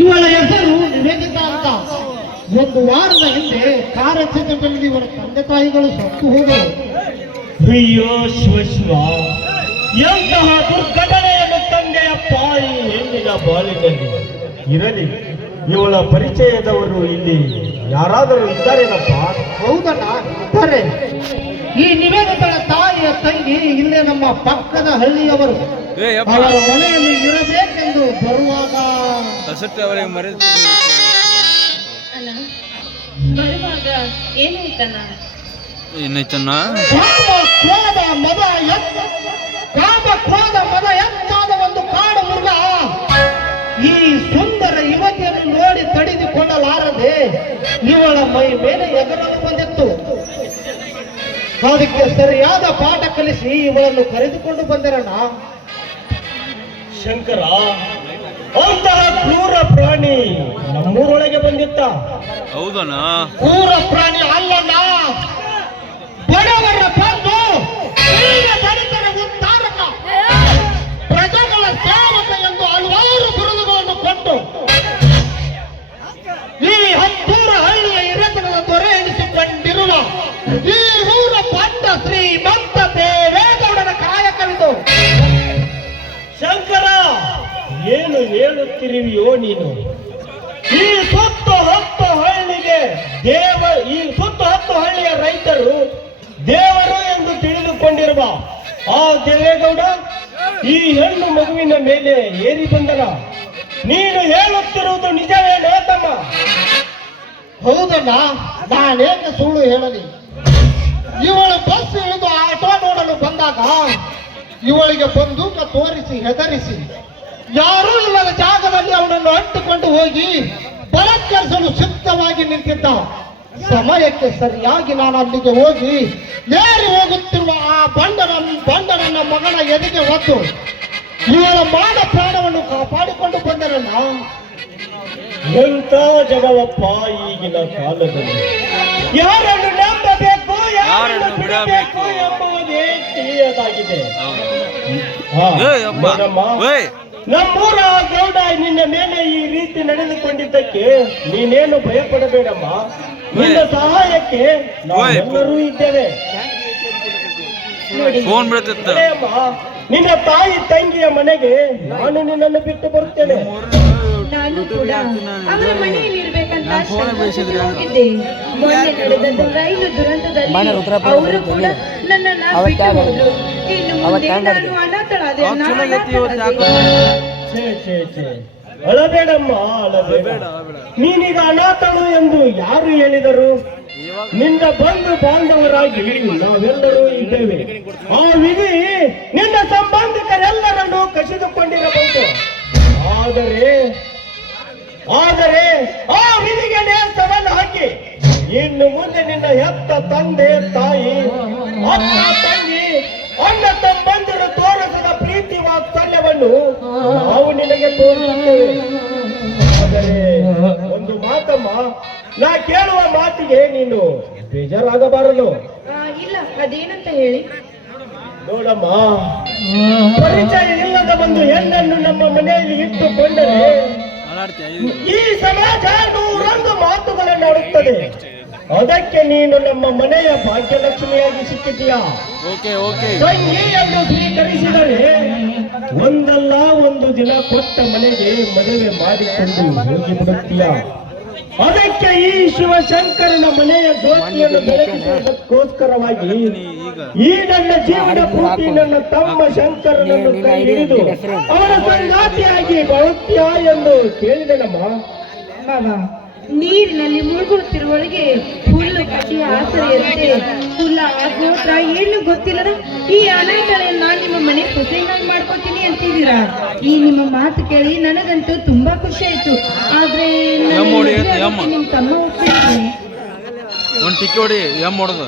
ಇವಳ ಹೆಸರು ನಿವೇದಿತಾ ಅಂತ. ಒಂದು ವಾರದ ಹಿಂದೆ ಕಾರ್ ಆಕ್ಸಿಡೆಂಟ್ನಲ್ಲಿ ಇವರ ತಂದೆ ತಾಯಿಗಳು ಸತ್ತು ಹೋದರು. ಅಯ್ಯೋ ಶಿವ, ಎಂತಹ ದುರ್ಘಟನೆಯನ್ನು ತಂದೆಯಪ್ಪ ಈ ಹೆಣ್ಣಿನ ಬಾಳಿನಲ್ಲಿ. ಇರಲಿ, ಇವಳ ಪರಿಚಯದವರು ಇಲ್ಲಿ ಯಾರಾದರೂ ಇದ್ದಾರೇನಪ್ಪ? ಹೌದಣ್ಣ, ಇದ್ದಾರೆ. ಈ ನಿವೇದಿತಳ ತಾಯಿಯ ತಂಗಿ ಇಲ್ಲೇ ನಮ್ಮ ಪಕ್ಕದ ಹಳ್ಳಿಯವರು. ಅವರ ಮನೆಯಲ್ಲಿ ಇರಬೇಕೆಂದು ಬರುವಾಗ ಏನಾಯ್ತಣ್ಣ? ಮದ ಎತ್ತಾದ ಒಂದು ಕಾಡು ಮೃಗ ಈ ಸುಂದರ ಯುವತಿಯನ್ನು ನೋಡಿ ತಡೆದುಕೊಳ್ಳಲಾರದೆ ಇವಳ ಮೈ ಮೇಲೆ ಎಗರಲು ಬಂದಿತ್ತು. ಅದಕ್ಕೆ ಸರಿಯಾದ ಪಾಠ ಕಲಿಸಿ ಇವಳನ್ನು ಕರೆದುಕೊಂಡು ಬಂದರಣ್ಣ. ಶಂಕರ, ಅಂತಹ ಕ್ರೂರ ಪ್ರಾಣಿ ನಮ್ಮೂರೊಳಗೆ ಬಂದಿತ್ತ? ಹೌದಣ್ಣ. ಕ್ರೂರ ಪ್ರಾಣಿ ಅಲ್ಲಣ್ಣ, ಬಡವರ ಬಂದು ದಲಿತರ ಉದ್ಧಾರಕ, ಪ್ರಜೆಗಳ ಸೇವಕ ಎಂದು ಹಲವಾರು ಬಿರುದುಗಳನ್ನು ಕೊಟ್ಟು ಈ ಹತ್ತೂರ ಹಳ್ಳಿಯ ಹಿರಿತನದ ದೊರೆ ಎನಿಸಿಕೊಂಡಿರುವ ಈ ಊರ ಪಟ್ಟ ಶ್ರೀಮಂತ ದೇವೇಗೌಡನ ಕಾಯಕವಿದು. ಶಂಕರ, ಏನು ಹೇಳುತ್ತಿರುವಿಯೋ ನೀನು? ಈ ಸುತ್ತ ಹತ್ತು ಹಳ್ಳಿಯ ರೈತರು ದೇವರು ಎಂದು ತಿಳಿದುಕೊಂಡಿರುವ ಆ ದೇವೇಗೌಡ ಈ ಹೆಣ್ಣು ಮಗುವಿನ ಮೇಲೆ ಏರಿ ಬಂದನ. ನೀನು ಹೇಳುತ್ತಿರುವುದು ನಿಜವೇನೋ ತಮ್ಮ? ಹೌದಣ್ಣ, ನಾನೇಕೆ ಸುಳ್ಳು ಹೇಳಲಿ? ಇವಳು ಬಸ್ ಇಳಿದು ಆಟೋ ನೋಡಲು ಬಂದಾಗ ಇವಳಿಗೆ ಬಂದೂಕ ತೋರಿಸಿ ಹೆದರಿಸಿ ಯಾರೂ ಇಲ್ಲದ ಜಾಗದಲ್ಲಿ ಅವನನ್ನು ಅಂಟಿಕೊಂಡು ಹೋಗಿ ಬಲತ್ಕರಿಸಲು ಸಿದ್ಧವಾಗಿ ನಿಂತಿದ್ದ. ಸಮಯಕ್ಕೆ ಸರಿಯಾಗಿ ನಾನು ಅಲ್ಲಿಗೆ ಹೋಗಿ ಏರಿ ಹೋಗುತ್ತಿರುವ ಆ ಬಂಡನ ಮಗನ ಎದೆಗೆ ಒದ್ದು ಇವಳ ಮಾನ ಪ್ರಾಣವನ್ನು ಕಾಪಾಡಿಕೊಂಡು ಬಂದರಣ್ಣ. ಎಂತ ಜನವಪ್ಪ ಈಗಿನ ಕಾಲದಲ್ಲಿ! ಯಾರನ್ನು ನಂಬಬೇಕು, ಯಾರನ್ನು ಬಿಡಬೇಕು ಎಂಬುದೇ ತಿಳಿಯದಾಗಿದೆ. ನಮ್ಮೂರ ಗೌಡ ನಿನ್ನ ಮೇಲೆ ಈ ರೀತಿ ನಡೆದುಕೊಂಡಿದ್ದಕ್ಕೆ ನೀನೇನು ಭಯಪಡಬೇಡಮ್ಮ. ನಿನ್ನ ಸಹಾಯಕ್ಕೆ ನಾವೆಲ್ಲರೂ ಇದ್ದೇವೆ. ನಿನ್ನ ತಾಯಿ ತಂಗಿಯ ಮನೆಗೆ ನಾನು ನಿನ್ನನ್ನು ಬಿಟ್ಟು ಬರುತ್ತೇನೆ. ನಾನು ಕೂಡ ಅವರ ಮನೆಯಲ್ಲಿ ಇರ್ಬೇಕಂತ ಹೋಗಿದ್ದೆ. ಮೊನ್ನೆ ನಡೆದ ರೈಲು ದುರಂತದಲ್ಲಿ ಅವರು ಕೂಡ ನನ್ನನ್ನ ಬಿಟ್ಟು ಹೋದ್ರು. ಇನ್ನು ಮುಂದೆ ನಾನು ಅನಾಥಳಾದೆ. ಅಳಬೇಡಮ್ಮ, ಅಳಬೇಡ. ನೀನೀಗ ಅನಾಥಳು ಎಂದು ಯಾರು ಹೇಳಿದರು? ನಿನ್ನ ಬಂಧು ಬಾಂಧವರಾಗಿ ನಾವೆಲ್ಲರೂ ಇದ್ದೇವೆ. ಆ ವಿಧಿ ನಿನ್ನ ಸಂಬಂಧಿಕರೆಲ್ಲರನ್ನು ಕಸಿದುಕೊಂಡಿರಬಹುದು. ಆದರೆ ಆ ವಿಧಿಗೆ ಸವಾಲು ಹಾಕಿ ಇನ್ನು ಮುಂದೆ ನಿನ್ನ ಹೆತ್ತ ತಂದೆ ತಾಯಿ ಅಕ್ಕ ತಂಗಿ ಅಣ್ಣ ತಮ್ಮಂದಿರು ತೋರಿಸಿದ ಪ್ರೀತಿ ವಾತ್ಸಲ್ಯವನ್ನು ನಾವು ನಿನಗೆ ತೋರಿಸುತ್ತೇವೆ. ಆದರೆ ಒಂದು ಮಾತಮ್ಮ, ನಾ ಕೇಳುವ ಮಾತಿಗೆ ನೀನು ಬೇಜಾರಾಗಬಾರದು. ಇಲ್ಲ, ಅದೇನಂತ ಹೇಳಿ. ನೋಡಮ್ಮ, ಪರಿಚಯ ಇಲ್ಲದ ಒಂದು ಹೆಣ್ಣನ್ನು ನಮ್ಮ ಮನೆಯಲ್ಲಿ ಇಟ್ಟುಕೊಂಡರೆ ಈ ಸಮಾಜ ನೂರೊಂದು ಮಾತುಗಳನ್ನು ಆಡುತ್ತದೆ. ಅದಕ್ಕೆ ನೀನು ನಮ್ಮ ಮನೆಯ ಭಾಗ್ಯಲಕ್ಷ್ಮಿಯಾಗಿ ಸಿಕ್ಕಿದೀಯಾ. ತಂಗಿಯನ್ನು ಸ್ವೀಕರಿಸಿದರೆ ಒಂದಲ್ಲ ಒಂದು ದಿನ ಕೊಟ್ಟ ಮನೆಗೆ ಮದುವೆ ಮಾಡಿಕೊಂಡು ಹೋಗಿಬಿಡುತ್ತೀಯ. ಅದಕ್ಕೆ ಈ ಶಿವಶಂಕರನ ಮನೆಯ ಜ್ಯೋತಿಯನ್ನು ಬೆಳಗಿಸುವುದಕ್ಕೋಸ್ಕರವಾಗಿ ಈ ನನ್ನ ಜೀವನ ಪೂರ್ತಿ ನನ್ನ ತಮ್ಮ ಶಂಕರನನ್ನು ಕೈ ಹಿಡಿದು ಅವರ ಸಂಗಾತಿಯಾಗಿ ಬರುತ್ತೀಯ ಎಂದು ಕೇಳಿದೆನಮ್ಮ. ನೀರಿನಲ್ಲಿ ಮುಳುಗುತ್ತಿರುವವಳಿಗೆ ಹುಲ್ಲು ಕಟ್ಟಿಯ ಆಸರೆಯಂತೆ ಹುಲ್ಲ ಗೋತ್ರ ಏನು ಗೊತ್ತಿಲ್ಲದ ಈ ಅನಾಥಳೆಯನ್ನು ನಾನು ನಿಮ್ಮ ಮನೆ ಸೊಸೆಯನ್ನಾಗಿ ಮಾಡ್ಕೊತೀನಿ ಅಂತಿದ್ದೀರಾ. ಈ ನಿಮ್ಮ ಮಾತು ಕೇಳಿ ನನಗಂತೂ ತುಂಬಾ ಖುಷಿ ಆಯ್ತು. ಆದ್ರೆ ನಿಮ್ ತಮ್ಮ ಹೋಗ್ತೀನಿ. ಒಂದು ಟಿಕ್ಕಿ ಹೊಡಿ, ಎಮ್ ಹೊಡೆದು